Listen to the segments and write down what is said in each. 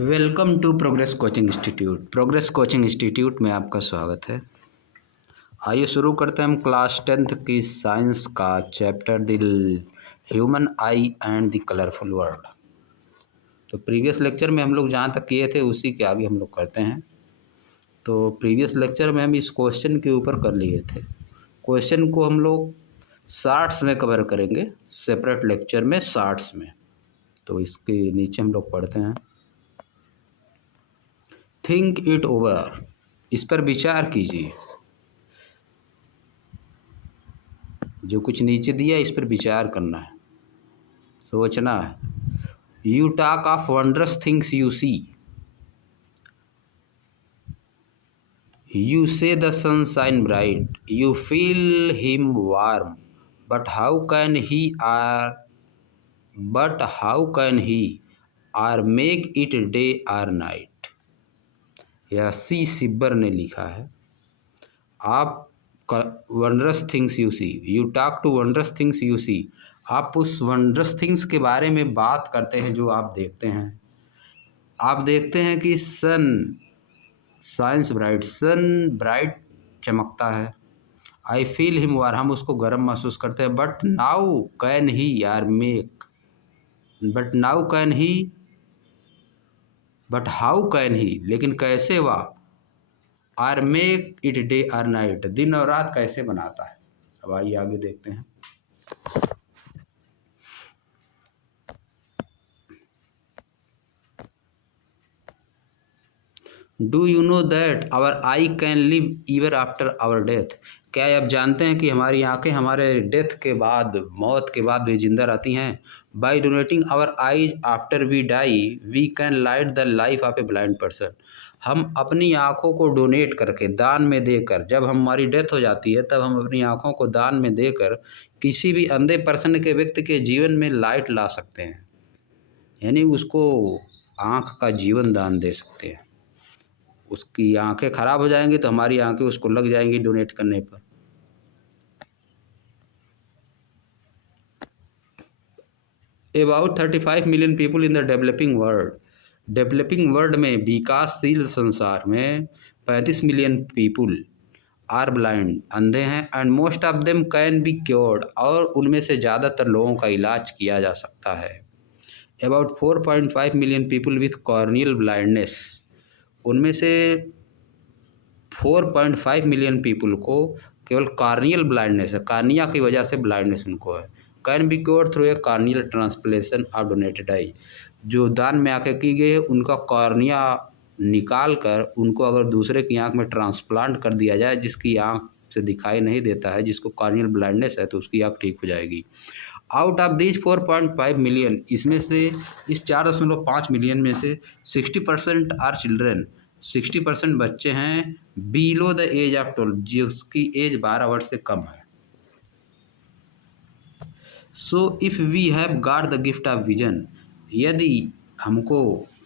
Welcome to progress coaching institute. Progress coaching institute में आपका स्वागत है। आइए शुरू करते हैं हम क्लास 10th की साइंस का chapter the human I and the colourful world. तो प्रीवियस लेक्चर में हम लोग जहाँ तक किए थे उसी के आगे हम लोग करते हैं। तो प्रीवियस लेक्चर में हम इस क्वेश्चन के ऊपर कर लिए थे। क्वेश्चन को हम लोग शार्ट्स में कवर करेंगे, सेपरेट लेक्चर में शार्ट्स में। तो इसके नीचे हम लोग पढ़ते हैं, थिंक इट ओवर, इस पर विचार कीजिए। जो कुछ नीचे दिया इस पर विचार करना है, सोचना है। You talk of wondrous things you see, you say the sun shine bright, you feel him warm, but how can he or make it day or night. यह सी सिब्बर ने लिखा है। आप wondrous things you see, you talk to wondrous things you see, आप उस wondrous things के बारे में बात करते हैं जो आप देखते हैं। आप देखते हैं कि सन शाइन्स ब्राइट, सन ब्राइट चमकता है। आई फील हिम वार, हम उसको गर्म महसूस करते हैं। But now can he or make, but now can he, but how can he, लेकिन कैसे वह, or make it day or night, दिन और रात कैसे बनाता है। अब आइए आगे देखते हैं। Do you know that our eye can live even after our death, क्या आप जानते हैं कि हमारी आंखें हमारे डेथ के बाद, मौत के बाद भी जिंदा रहती हैं। By donating our eyes after we die we can light the life of a blind person, हम अपनी आँखों को डोनेट करके, दान में देकर, जब हमारी डेथ हो जाती है तब हम अपनी आँखों को दान में देकर किसी भी अंधे पर्सन के, व्यक्ति के जीवन में लाइट ला सकते हैं, यानी उसको आँख का जीवन दान दे सकते हैं। उसकी आंखें खराब हो जाएंगी तो हमारी आंखें उसको लग जाएंगी डोनेट करने पर। About 35 million people in the developing world, developing world में, विकासशील संसार में 35 मिलियन पीपल आर ब्लाइंड, अंधे हैं। And most of them can be cured, और उनमें से ज़्यादातर लोगों का इलाज किया जा सकता है। About 4.5 million people with corneal blindness, उनमें से 4.5 मिलियन पीपल को केवल कार्नियल ब्लाइंडनेस है, कार्निया की वजह से ब्लाइंडनेस उनको है। Can be cured through a corneal transplantation of donated eye, जो दान में आंखें की गई है उनका कार्निया निकाल कर उनको अगर दूसरे की आंख में ट्रांसप्लांट कर दिया जाए, जिसकी आंख से दिखाई नहीं देता है, जिसको कार्नियल ब्लाइंडनेस है, तो उसकी आंख ठीक हो जाएगी। आउट ऑफ दिस 4.5 मिलियन, इसमें से, इस 4.5 मिलियन में से 60% आर चिल्ड्रेन, 60% बच्चे हैं बिलो द एज ऑफ 12, जिसकी एज 12 वर्ष से कम है। So if we have got the gift of vision, यदि हमको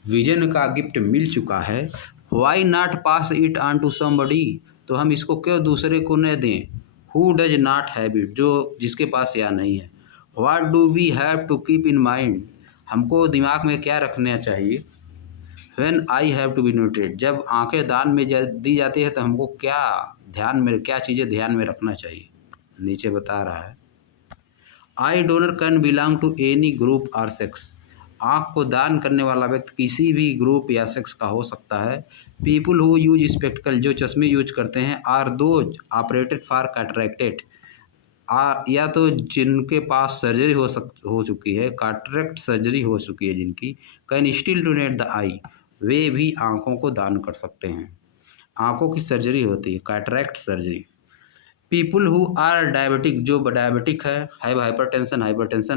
विजन का गिफ्ट मिल चुका है, why not pass it on to somebody, तो हम इसको क्यों दूसरे को न दें। Who does not have it, जो जिसके पास या नहीं है। What do we have to keep in mind, हमको दिमाग में क्या रखना चाहिए। When eye have to be noted, जब आंखें दान में दी जाती है तो हमको क्या ध्यान में, क्या चीज़ें ध्यान में रखना चाहिए, नीचे बता रहा है। Eye donor can belong to any group और सेक्स, आँख को दान करने वाला व्यक्ति किसी भी ग्रुप या सेक्स का हो सकता है। पीपुल हु यूज स्पेक्टिकल, जो चश्मे यूज करते हैं, आर दोज ऑपरेटेड फॉर कैटरेक्टेड, या तो जिनके पास सर्जरी हो चुकी है, कैटरेक्ट सर्जरी हो चुकी है जिनकी, कैन स्टिल डोनेट द आई, वे भी आँखों को दान कर सकते हैं। आँखों की सर्जरी होती है, cataract surgery. People who are diabetic, जो डायबिटिक है, हाइपरटेंशन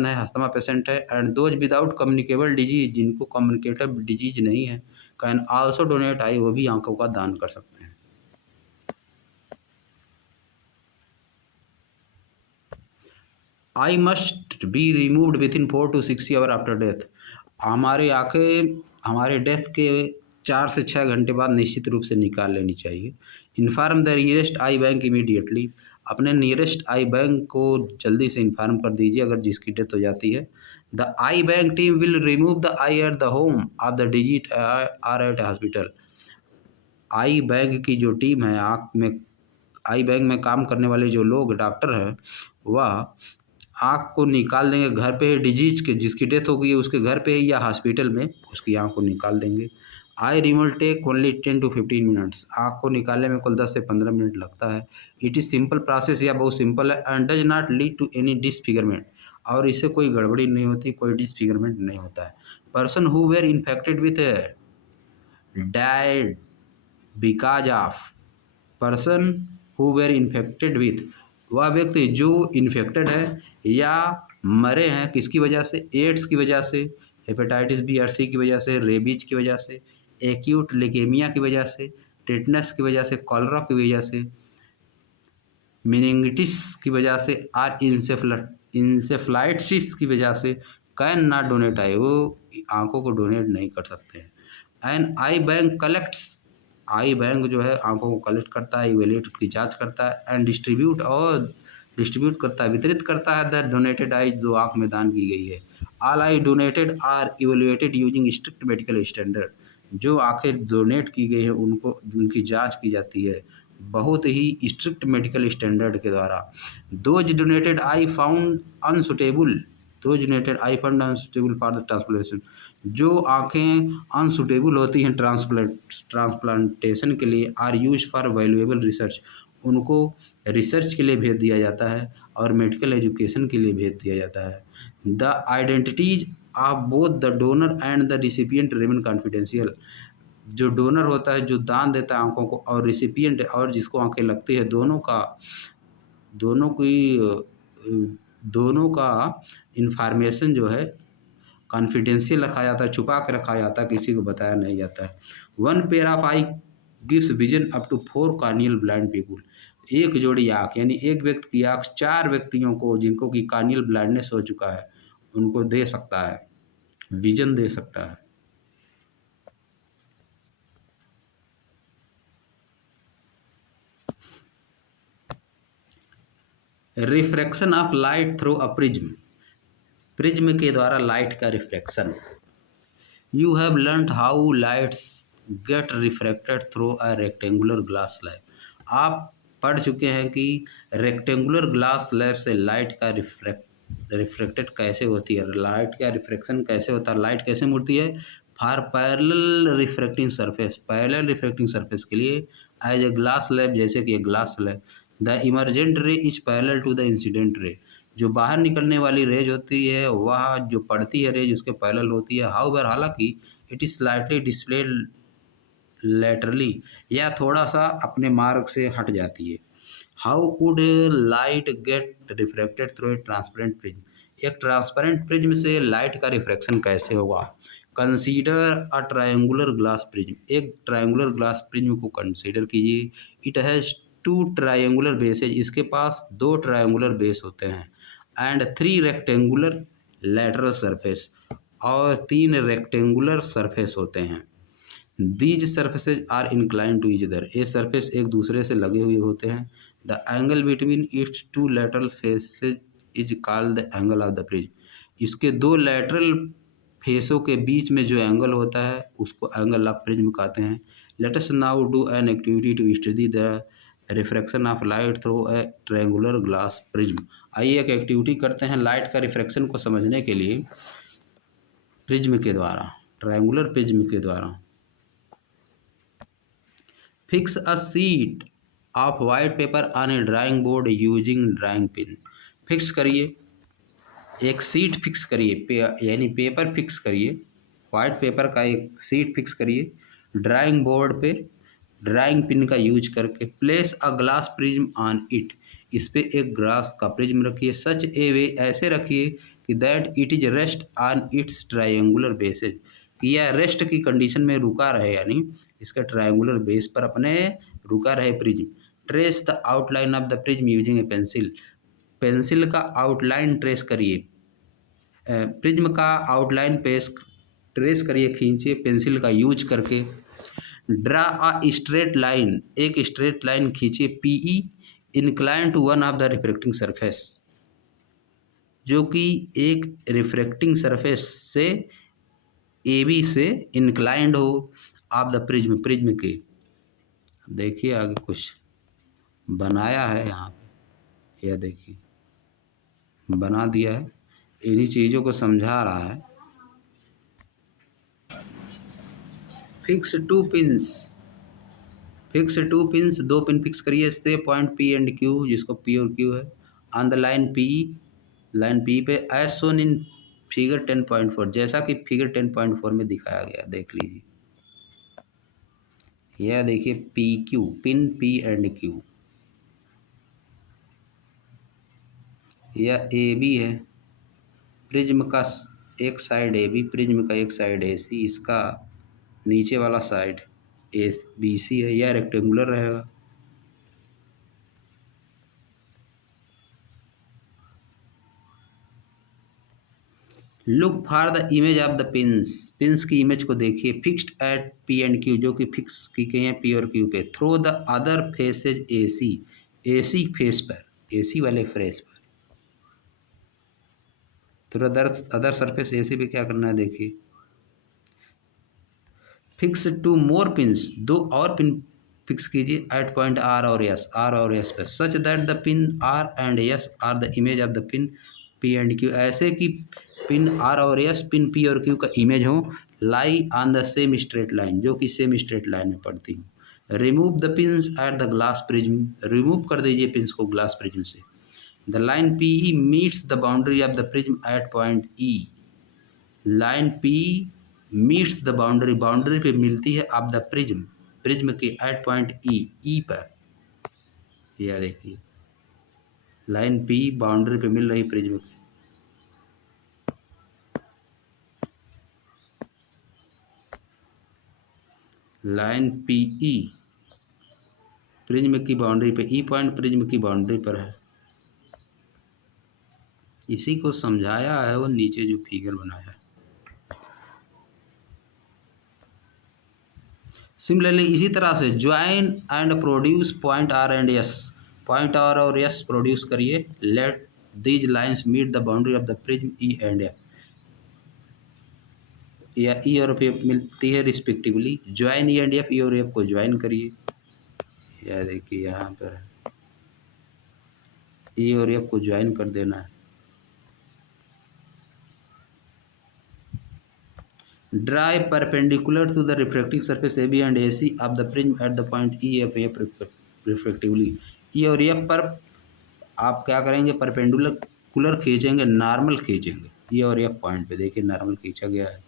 है, अस्थमा पेशेंट है, and those without communicable disease, जिनको कम्युनिकेटिव डिजीज नहीं है, कैन आल्सो डोनेट आई, वो भी आंखों का दान कर सकते हैं। I must be removed with in 4 to 6 hour after death, हमारी आंखें हमारे डेथ के 4 से 6 घंटे बाद निश्चित रूप से निकाल लेनी चाहिए। Inform the nearest I bank immediately, अपने नियरेस्ट आई बैंक को जल्दी से इन्फॉर्म कर दीजिए अगर जिसकी डेथ हो जाती है। The eye bank team will remove the eye at the home of the deceased or at hospital. Eye bank की जो टीम है, आँख में आई बैंक में काम करने वाले जो लोग डॉक्टर हैं, वह आँख को निकाल देंगे घर पे ही, डिजीज के जिसकी डेथ हो गई है उसके घर पे ही या हॉस्पिटल में उसकी आँख को निकाल देंगे। Eye removal take only 10 to 15 minutes. आँख को निकालने में कुल 10 से 15 मिनट लगता है। इट इज़ सिंपल प्रोसेस, या बहुत सिंपल है, and does not lead to any disfigurement. और इससे कोई गड़बड़ी नहीं होती, कोई डिसफिगरमेंट नहीं होता है। Person who were infected with died because of, person who were infected with, वह व्यक्ति जो इन्फेक्टेड है या मरे हैं किसकी वजह से, एड्स की वजह से, हेपेटाइटिस बी और सी की वजह से, रेबीज की वजह से, एक्यूट लेकेमिया की वजह से, टेटनस की वजह से, कॉलरा की वजह से, मेनिंगिटिस की वजह से और इंसेफ्लाइटिस की वजह से कैन नॉट डोनेट आई, वो आंखों को डोनेट नहीं कर सकते हैं। And I bank collects, I bank जो है आंखों को कलेक्ट करता है, इवेल्यूएट की जांच करता है, एंड डिस्ट्रीब्यूट करता है, वितरित करता है द डोनेटेड आई, जो आंख में दान की गई है। All eye donated are evaluated using strict medical standard. जो आंखें डोनेट की गई है उनको उनकी जांच की जाती है बहुत ही स्ट्रिक्ट मेडिकल स्टैंडर्ड के द्वारा। Those donated eye found unsuitable, those donated eye found unsuitable for the transplantation, जो आंखें अनसुटेबल होती हैं ट्रांसप्लांटेशन के लिए, are use for valuable research, उनको रिसर्च के लिए भेज दिया जाता है और मेडिकल एजुकेशन के लिए भेज दिया जाता है। The identities of both the donor and the recipient remain confidential. जो डोनर होता है, जो दान देता है आंखों को, और रिसिपिएंट और जिसको आंखें लगती है, दोनों का इंफॉर्मेशन जो है कॉन्फिडेंशियल रखा जाता है, छुपा के रखा जाता है, किसी को बताया नहीं जाता है। One pair of eye gives vision up to 4 corneal blind people. एक जोड़ी आँख यानी एक व्यक्ति की आँख 4 व्यक्तियों को जिनको कि कार्नियल ब्लाइंडनेस हो चुका है उनको दे सकता है, विजन दे सकता है। Refraction of light through a prism, prism के द्वारा लाइट का refraction. You have learned how lights get refracted through a rectangular glass slab. आप पढ़ चुके हैं कि रेक्टेंगुलर ग्लास स्लैब से लाइट का रिफ्रैक्टेड कैसे होती है, लाइट का रिफ्रैक्शन कैसे होता है, लाइट कैसे मुड़ती है। For parallel refracting surface, parallel refracting surface के लिए एज ए ग्लास स्लैब, जैसे कि एक glass slab, the emergent ray is parallel to the incident ray, जो बाहर निकलने वाली रेज होती है वह जो पड़ती है रेज उसके पैरेलल होती है। हाउएवर, हालांकि it is slightly displaced laterally, या थोड़ा सा अपने मार्ग से हट जाती है। How would light get refracted through a transparent prism, एक ट्रांसपेरेंट प्रिज्म से लाइट का रिफ्रैक्शन कैसे होगा। Consider a triangular glass prism, एक ट्रायंगुलर ग्लास प्रिज्म को कंसीडर कीजिए। इट हैज़ 2 ट्रायंगुलर बेसेज, इसके पास 2 ट्रायंगुलर बेस होते हैं, एंड 3 रेक्टेंगुलर लैटरल सरफेस, और 3 रेक्टेंगुलर सरफेस होते हैं। These surfaces are incline to each other, ये सरफेस एक दूसरे से लगे हुए होते हैं। The angle between its 2 lateral faces is called the angle of the prism, इसके 2 लैटरल फेसों के बीच में जो एंगल होता है उसको एंगल ऑफ प्रिज्म कहते हैं। Let us now do an activity to study the refraction of light through a triangular glass prism. आइए एक एक्टिविटी करते हैं लाइट का रिफ्रैक्शन को समझने के लिए प्रिज्म के द्वारा, ट्रायंगुलर प्रिज्म के द्वारा। Fix a sheet of white paper on A drawing board using drawing pin. Fix करिए, एक सीट फिक्स करिए, यानी पेपर फिक्स करिए, वाइट पेपर का एक सीट फिक्स करिए ड्राइंग बोर्ड पे ड्राइंग पिन का यूज करके। Place a glass prism on it, इस पे एक ग्लास का प्रिज्म रखिए। सच ए वे, ऐसे रखिए कि that it is rest on it's triangular bases, कि यह रेस्ट की कंडीशन में रुका रहे, यानी इसका ट्रायंगुलर बेस पर अपने रुका रहे prism. Trace the outline of the prism using a pencil, pencil का आउटलाइन ट्रेस करिए, प्रिज्म का आउटलाइन ट्रेस करिए, खींचिए पेंसिल का यूज करके। ड्रा अ स्ट्रेट लाइन, एक स्ट्रेट लाइन खींचिए P E incline to one of the refracting surface, जो कि एक रिफ्रैक्टिंग सरफेस से ए बी से इंक्लाइंड हो ऑफ द प्रिज्म, प्रिज्म के। देखिए आगे कुछ बनाया है यहाँ पे, यह देखिए बना दिया है, इन्हीं चीज़ों को समझा रहा है। Fix two pins, fix two pins, दो पिन फिक्स करिए इससे पॉइंट पी एंड क्यू, जिसको पी और क्यू है, on the line P, line P पे एज सोन इन फिगर 10.4, जैसा कि फिगर 10.4 में दिखाया गया, देख लीजिए। यह देखिए P Q, pin P and Q, यह ए बी है, प्रिज्म का एक साइड ए बी, प्रिज्म का एक साइड ए सी, इसका नीचे वाला साइड ए बी सी है, यह रेक्टेंगुलर रहेगा। Look for the image of the pins, pins की इमेज को देखिए, fixed at P and Q, जो कि फिक्स की गई हैं पी और क्यू पे, through the other faces A C, A C face पर, ए सी वाले फेस पर, through other surface A C पे क्या करना है देखिए। फिक्स टू मोर पिंस, दो और पिन फिक्स कीजिए एट पॉइंट आर और एस, आर और एस पर, such that the pin R and S are the image of the pin P and Q, ऐसे कि पिन आर और एस पिन पी और क्यू का इमेज हो, lie on the same straight line, जो कि सेम स्ट्रेट लाइन में पड़ती हो। Remove the pins at the glass prism, remove कर दीजिए पिंस को ग्लास प्रिज्म से। The line P E meets the boundary of the prism at point E, line P meets the boundary, boundary पे मिलती है ऑफ द प्रिज्म, प्रिज्म के at point E, E पर, यह देखिए लाइन पी बाउंड्री पे मिल रही प्रिज्म के। लाइन पी ई प्रिज्म की बाउंड्री पे, ई पॉइंट प्रिज्म की बाउंड्री पर है। इसी को समझाया है वो नीचे जो फिगर बनाया है। सिमिलरली इसी तरह से join and produce point R and S, point R और एस प्रोड्यूस करिए, let these lines meet the boundary of the prism E and F, या ई और एफ मिलती है respectively, join E and F, E और F को join करिए, यह देखिए यहाँ पर ई और एफ को ज्वाइन कर देना है। Draw perpendicular to the refractive surface A B and A C of the prism at the point E F F reflectively, E और एफ पर आप क्या करेंगे, परपेंडिकुलर खींचेंगे, नॉर्मल खींचेंगे, ई और एफ पॉइंट पे देखिए नॉर्मल खींचा गया है।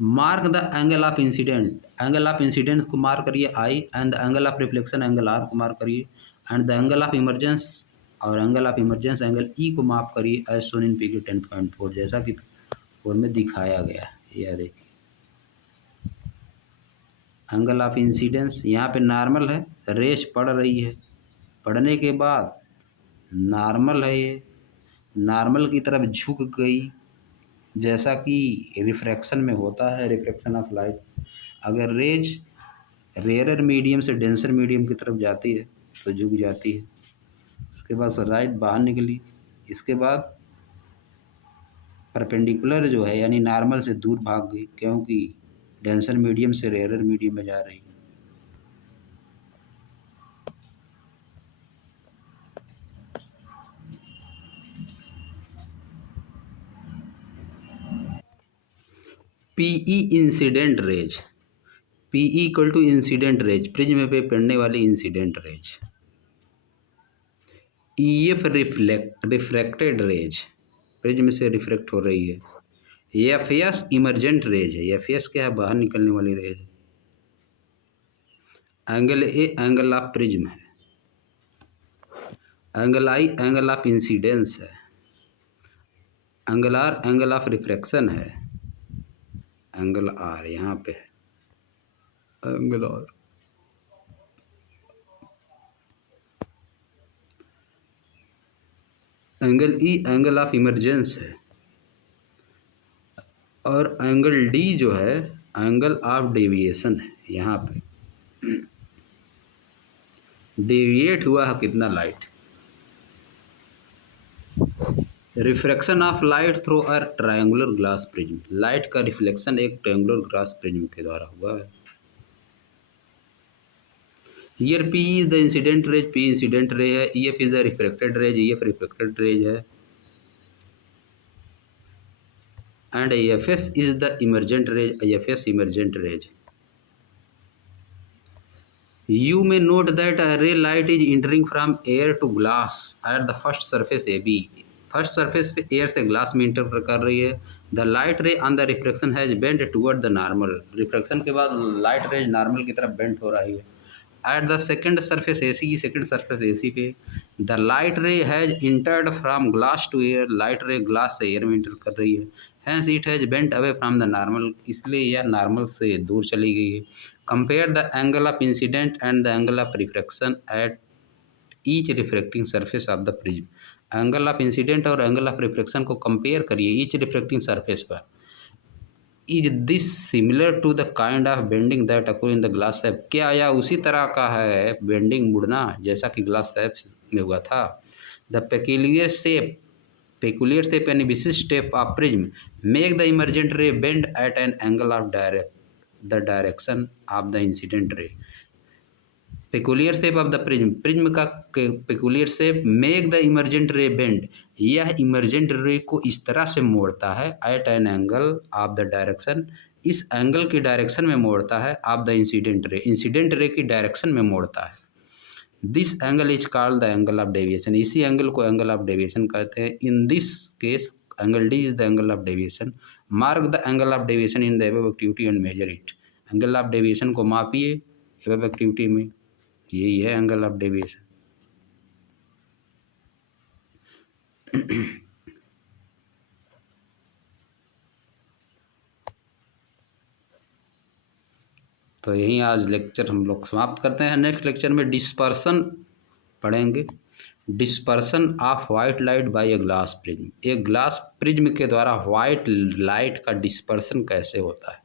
Mark the angle of incident, angle of incidence को मार्क करिए I, and the angle of reflection angle R को मार्क करिए, and the angle of emergence और angle of emergence angle E को मार्क करिए एज सोन इन फिगर 10.4, जैसा कि four में दिखाया गया है। यह देखिए एंगल ऑफ इंसिडेंस, यहाँ पे नॉर्मल है, रेस पड़ रही है, पड़ने के बाद नॉर्मल है, ये नॉर्मल की तरफ झुक गई, जैसा कि रिफ्रैक्शन में होता है, रिफ्रैक्शन ऑफ लाइट। अगर रेज रेयर मीडियम से डेंसर मीडियम की तरफ जाती है तो झुक जाती है, उसके बाद लाइट बाहर निकली, इसके बाद परपेंडिकुलर जो है यानी नॉर्मल से दूर भाग गई, क्योंकि डेंसर मीडियम से रेयर मीडियम में जा रही। P E incident rays, P equal to incident rays, prism पे पड़ने वाली incident rays. E F refracted rays, prism से रिफ्रैक्ट हो रही है। एफ एस इमरजेंट रेज है, एफ एस क्या है, बाहर निकलने वाली रेज है। Angle A angle of prism है, angle I angle of incidence है, angle R angle of refraction है, एंगल आर यहाँ पे है, angle R angle E angle of emergence है, और एंगल डी जो है एंगल ऑफ डेविएशन है। यहाँ पे डेविएट हुआ है कितना light. Refraction of light through a triangular glass prism, light का रिफ्लेक्शन एक ट्रायंगुलर ग्लास प्रिज्म के द्वारा हुआ है। Here P is the incident rays, P incident ray है, EF is the refracted rays, EF refracted rays है, and IFS is the emergent rays, IFS emergent rays. You may note that a ray light is entering from air to glass at the first surface AB. First surface पे air से glass में enter कर रही है। The light रे on the reflection has bent toward the normal, reflection के बाद light रे नॉर्मल की तरफ बेंट हो रही है। At the second surface AC, second surface AC पे the light ray has entered from glass to air, light ray glass से एयर में इंटर कर रही है। Hence it has bent away from the normal, इसलिए यह नॉर्मल से दूर चली गई है। Compare the angle of incidence and the angle of refraction at each refracting surface of the prism, angle of incidence और एंगल ऑफ रिफ्लेक्शन को compare करिए ईच रिफ्लेक्टिंग सरफेस पर। Is this similar to the kind of bending that occur in the glass shape, क्या यह उसी तरह का है बेंडिंग मुड़ना जैसा कि ग्लास शेप में हुआ था। द पेक्यूलियर शेप यानी विशिष्ट shape of prism make the emergent ray bend at an angle of the direction of the incident ray. Peculiar shape of the prism, prism का peculiar shape make the emergent ray bend, यह emergent ray को इस तरह से मोड़ता है at an angle of the direction, इस angle की डायरेक्शन में मोड़ता है of the incident ray, incident ray की डायरेक्शन में मोड़ता है। This angle is called the angle of deviation, इसी एंगल को एंगल ऑफ डेविएशन कहते हैं। In this case angle D is the angle of deviation. Mark the angle of deviation in the above activity and measure it, angle of deviation को मापिए above activity में, यही है angle of deviation. तो यहीं आज lecture हम लोग समाप्त करते हैं। नेक्स्ट लेक्चर में डिस्पर्सन पढ़ेंगे, dispersion of white light by a glass prism, एक ग्लास प्रिज्म के द्वारा वाइट लाइट का डिस्पर्सन कैसे होता है।